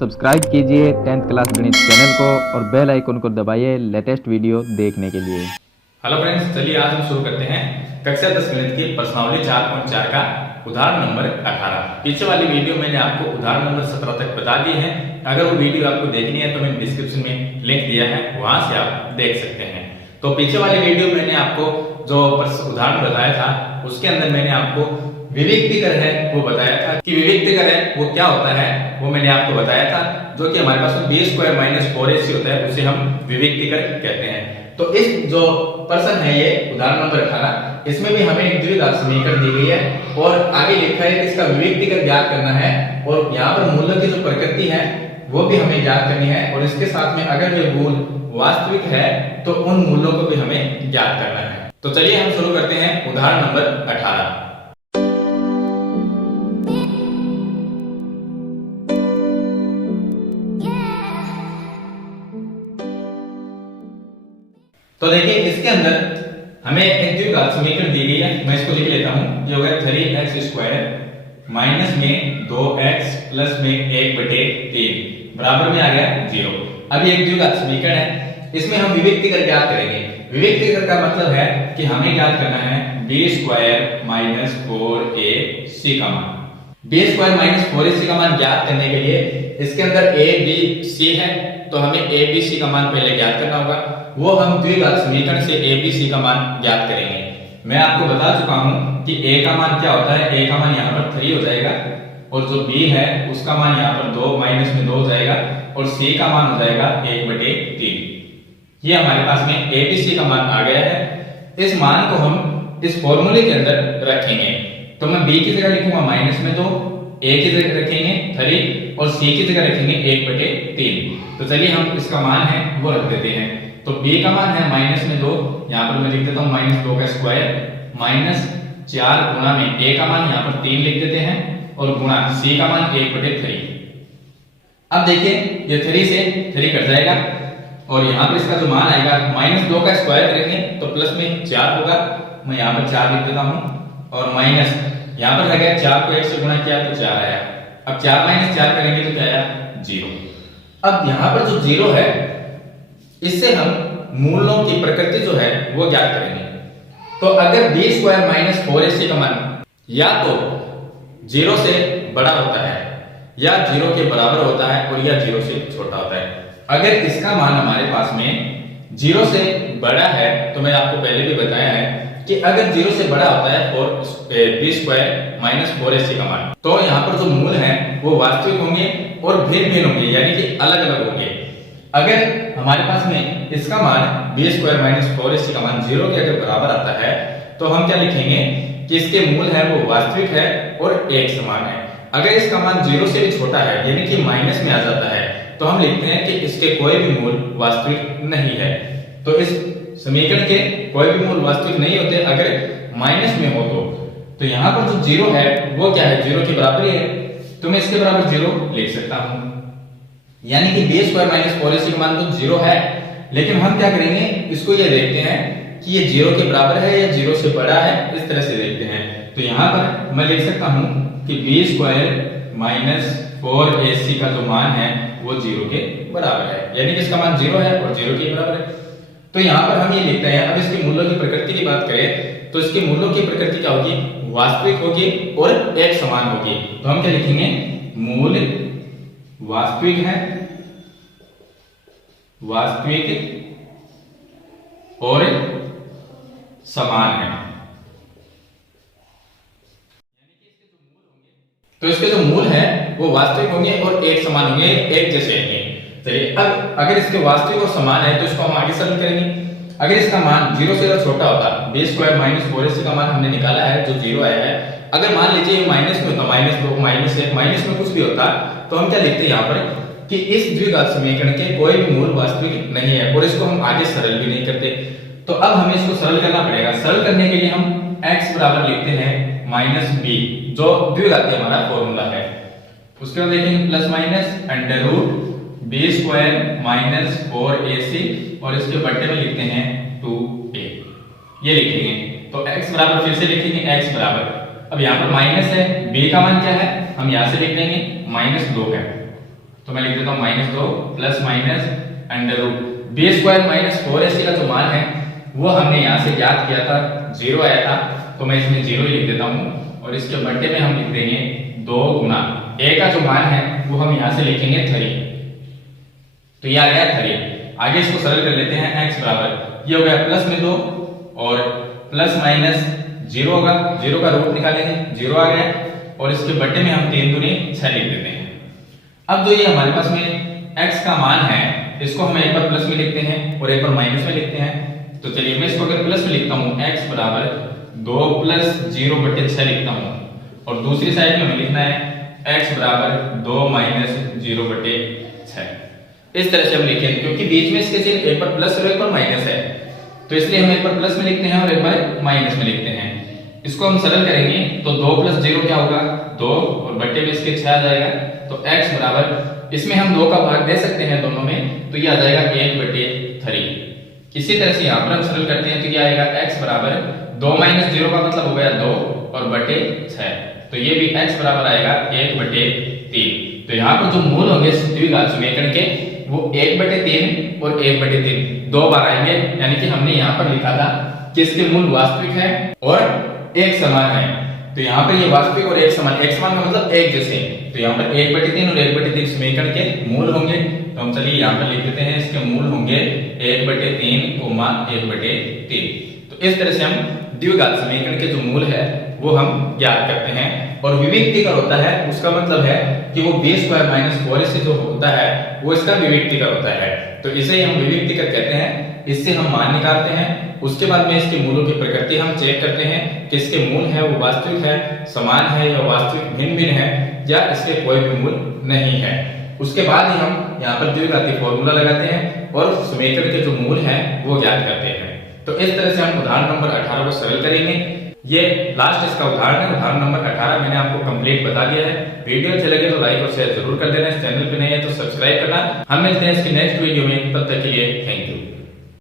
Subscribe कीजिए 10th class गणित channel को और बेल आइकन को दबाइए लेटेस्ट वीडियो देखने के लिए। हेलो फ्रेंड्स, चलिए आज हम शुरू करते हैं कक्षा 10 गणित की प्रश्नावली 4.4 का उदाहरण नंबर 18। पीछे वाली वीडियो मैंने आपको उदाहरण नंबर 17 तक बता दी है। अगर वो वीडियो आपको देखनी है तो मैंने डिस्क्रिप्शन में लिंक दिया है, वहां से आप देख सकते हैं। तो पीछे वाली वीडियो मैंने आपको जो उदाहरण बताया था उसके अंदर मैंने आपको विविक्तिकर है वो बताया था कि विविक्तिकर है वो क्या होता है, वो मैंने आपको बताया था। जो कि हमारे पास b स्क्वायर माइनस 4ac होता है उसे हम विविक्तिकर कहते हैं। तो इस जो प्रश्न है ये उदाहरण नंबर 18, इसमें भी हमें एक द्विघात समीकरण दी गई है और आगे लिखा है कि इसका विविक्तिकर ज्ञात करना है और यहाँ पर मूलों की जो प्रकृति है वो भी हमें ज्ञात करनी है और इसके साथ में अगर ये मूल वास्तविक है तो उन मूलों को भी हमें ज्ञात करना है। तो चलिए हम शुरू करते हैं उदाहरण नंबर 18। तो देखिए इसके अंदर हमें एक द्विघात समीकरण दी गई है, मैं इसको लिख लेता हूं। ये होगा 3x स्क्वायर माइनस में 2x प्लस में 1/3 बराबर में आ गया 0। अब ये एक द्विघात समीकरण है, इसमें हम विविक्तिकर ज्ञात करेंगे। विविक्तिकर का मतलब है कि हमें ज्ञात करना है b स्क्वायर माइनस 4ac का मान। b स्क्वायर माइनस 4ac का मान ज्ञात करने के लिए इसके अंदर a b c है तो हमें a b c का मान पहले ज्ञात करना होगा। वो हम द्विघात समीकरण से a b c का मान ज्ञात करेंगे। मैं आपको बता चुका हूं कि a का मान क्या होता है। a का मान यहाँ पर 3 हो जाएगा और जो b है उसका मान यहाँ पर 2 माइनस में 2 हो जाएगा और c का मान हो जाएगा 1/3। ये हमारे पास में a b c का मान आ गया है। इस मान को हम इस फॉर्मूले के अंदर रखेंगे। तो मैं b की जगह लिखूंगा माइनस में 2, a की जगह रखेंगे 3 और c की जगह रखेंगे 1/3। तो चलिए हम इसका मान है वो रख देते हैं। तो b का मान है माइनस में 2, यहाँ पर मैं लिख देता हूँ माइनस 2 का स्क्वायर माइनस 4 गुणा में a का मान यहाँ पर 3 लिख देते हैं और गुणा c का मान 1/3। अब देखिए ये 3 से 3 कट जाएगा और यहाँ पर इसका जो मान आएगा माइनस 2 का स्क्वायर करेंगे तो प्लस में 4 होगा। मैं यहाँ पर 4 लिख देता हूँ और माइनस यहाँ पर गया 4 को 1 से गुणा किया तो 4 आया। अब 4 माइनस 4 करेंगे तो क्या आया 0। अब यहाँ पर जो 0 है इससे हम मूलों की प्रकृति जो है वो ज्ञात करेंगे। तो अगर b स्क्वायर माइनस 4ac का मान या तो 0 से बड़ा होता है या 0 के बराबर होता है और या 0 से छोटा होता है। अगर इसका मान हमारे पास में 0 से बड़ा है तो मैं आपको पहले भी बताया है कि अगर 0 से बड़ा होता है और b स्क्वायर माइनस 4ac का मान, तो यहाँ पर जो मूल है वो वास्तविक होंगे और भिन्न भिन्न होंगे, यानी कि अलग अलग होंगे। अगर हमारे पास में इसका मान b स्क्वायर माइनस 4ac का मान 0 के अगर बराबर आता है तो हम क्या लिखेंगे कि इसके मूल है वो वास्तविक है और एक समान है। अगर इसका मान 0 से भी छोटा है यानी कि माइनस में आ जाता है तो हम लिखते हैं कि इसके कोई भी मूल वास्तविक नहीं है। तो इस समीकरण के कोई भी मूल वास्तविक नहीं होते अगर माइनस में हो तो यहाँ पर जो 0 है वो क्या है, 0 के बराबर ही है, तो मैं इसके बराबर 0 लिख सकता हूँ। यानी कि b स्क्वायर माइनस 4ac का मान तो 0 है, लेकिन हम क्या करेंगे इसको ये देखते हैं कि ये 0 के बराबर है या 0 से बड़ा है, इस तरह से देखते हैं। तो यहाँ पर मैं लिख सकता हूँ कि b स्क्वायर माइनस 4ac का जो मान है वो 0 के बराबर है, यानी कि इसका मान 0 है और 0 के बराबर है। तो यहाँ पर हम ये लिखते हैं। अब इसके मूलों की प्रकृति की बात करें तो इसके मूलों की प्रकृति क्या होगी, वास्तविक होगी और एक समान होगी। तो हम क्या लिखेंगे, मूल वास्तविक है, वास्तविक और समान है। तो इसके जो मूल है वो वास्तविक होंगे और एक समान होंगे, एक जैसे होंगे। चलिए अब अगर इसके वास्तविक और समान है तो इसको हम आगे सरल करेंगे। अगर इसका मान 0 से छोटा होता, b स्क्वायर माइनस 4ac का मान हमने निकाला है जो 0 आया है, अगर मान लीजिए माइनस में होता, माइनस 2 माइनस 1 माइनस में कुछ भी होता, तो हम क्या लिखते हैं यहाँ पर कि इस द्विघात समीकरण के कोई भी मूल वास्तविक नहीं है और इसको हम आगे सरल भी नहीं करते। तो अब हमें इसको सरल करना पड़ेगा। सरल करने के लिए हम x बराबर लिखते हैं माइनस b, जो द्विघाती हमारा फॉर्मूला है। उसके बाद देखेंगे plus minus under root b square minus 4ac और इसके बट्टे में लिखते हैं 2a, ये लिखेंगे। तो x बराबर फिर से लिखेंगे x बराबर, अब यहाँ पर माइनस है, b का मान क्या है हम यहाँ से लिख लेंगे -2 है। तो मैं लिख देता हूँ -2 plus minus under root B square minus 4ac का जो मान है वो हमने यहाँ से ज्ञात किया था, 0 आया था, तो मैं इसमें 0 ही लिख देता हूँ और इसके बट्टे में हम लिख देंगे 2 गुना a का जो मान है वो हम यहाँ से लिखेंगे 3, तो ये आ गया 3। आगे इसको सरल कर लेते हैं, x बराबर ये हो गया प्लस में 2 और प्लस माइनस 0 होगा, 0 का रूट निकालेंगे, 0 आ गया और इसके बट्टे में हम 3 दूनी 6 लिख देते हैं। अब जो ये हमारे पास में x का मान है इसको हम एक बार प्लस में लिखते हैं और एक बार माइनस में लिखते हैं। तो चलिए मैं इसको अगर प्लस में लिखता हूँ, x बराबर 2 प्लस 0 बटे 6 लिखता हूँ और दूसरी साइड में हमें लिखना है x बराबर 2 माइनस 0 बटे 6। इस तरह से हम लिखेंगे क्योंकि बीच में इसके चिन्ह एक बार प्लस और एक बार माइनस है, तो इसलिए हम एक बार प्लस में लिखते हैं और एक बार माइनस में लिखते हैं। इसको हम सरल करेंगे तो 2 प्लस 0 क्या होगा 2 और बट्टे में इसके 6 आ जाएगा, तो x बराबर इसमें हम 2 का भाग दे सकते हैं दोनों में, तो ये आ जाएगा 1 बटे 3। इसी तरह से यहाँ पर हम सरल करते हैं तो ये आएगा x बराबर 2 माइनस 0 का मतलब हो गया 2 और बटे 6, तो ये भी x बराबर आएगा 1 बटे 3। तो यहाँ पर जो मूल होंगे द्विघात समीकरण के वो 1 बटे 3 और 1 बटे 3 2 बार आएंगे, यानी कि हमने यहाँ पर लिखा था कि इसके मूल वास्तविक है और एक समान है, तो यहाँ पर ये वास्तविक और एक समान का मतलब एक जैसे, तो यहाँ पर 1 बटे 3 और 1 बटे 3 समीकरण के मूल होंगे, तो हम चलिए यहाँ पर लिख देते हैं इसके मूल होंगे 1 बटे 3 1 बटे 3। तो इस तरह से हम द्विघात समीकरण के जो मूल है वो हम ज्ञात करते हैं। और विविक्तिकर होता है उसका मतलब है कि वो b स्क्वायर माइनस 4ac जो होता है वो इसका विविक्तिकर होता है, तो इसे हम विविक्तिकर कहते हैं। इससे हम मान निकालते हैं, उसके बाद में इसके मूलों की प्रकृति हम चेक करते हैं कि इसके मूल है वो वास्तविक है, समान है या वास्तविक भिन्न भिन्न है या इसके कोई भी मूल नहीं है। उसके बाद ही हम यहाँ पर द्विघाती फॉर्मूला लगाते हैं और समीकरण के जो मूल हैं वो ज्ञात करते हैं। तो इस तरह से हम उदाहरण नंबर 18 को सरल करेंगे। ये लास्ट इसका उदाहरण है, उदाहरण नंबर 18 मैंने आपको कंप्लीट बता दिया है। वीडियो अच्छे लगे तो लाइक और शेयर जरूर कर देना, इस चैनल पे नहीं है तो सब्सक्राइब करना। हम मिलते हैं इसकी नेक्स्ट वीडियो में, तब तक के लिए थैंक यू।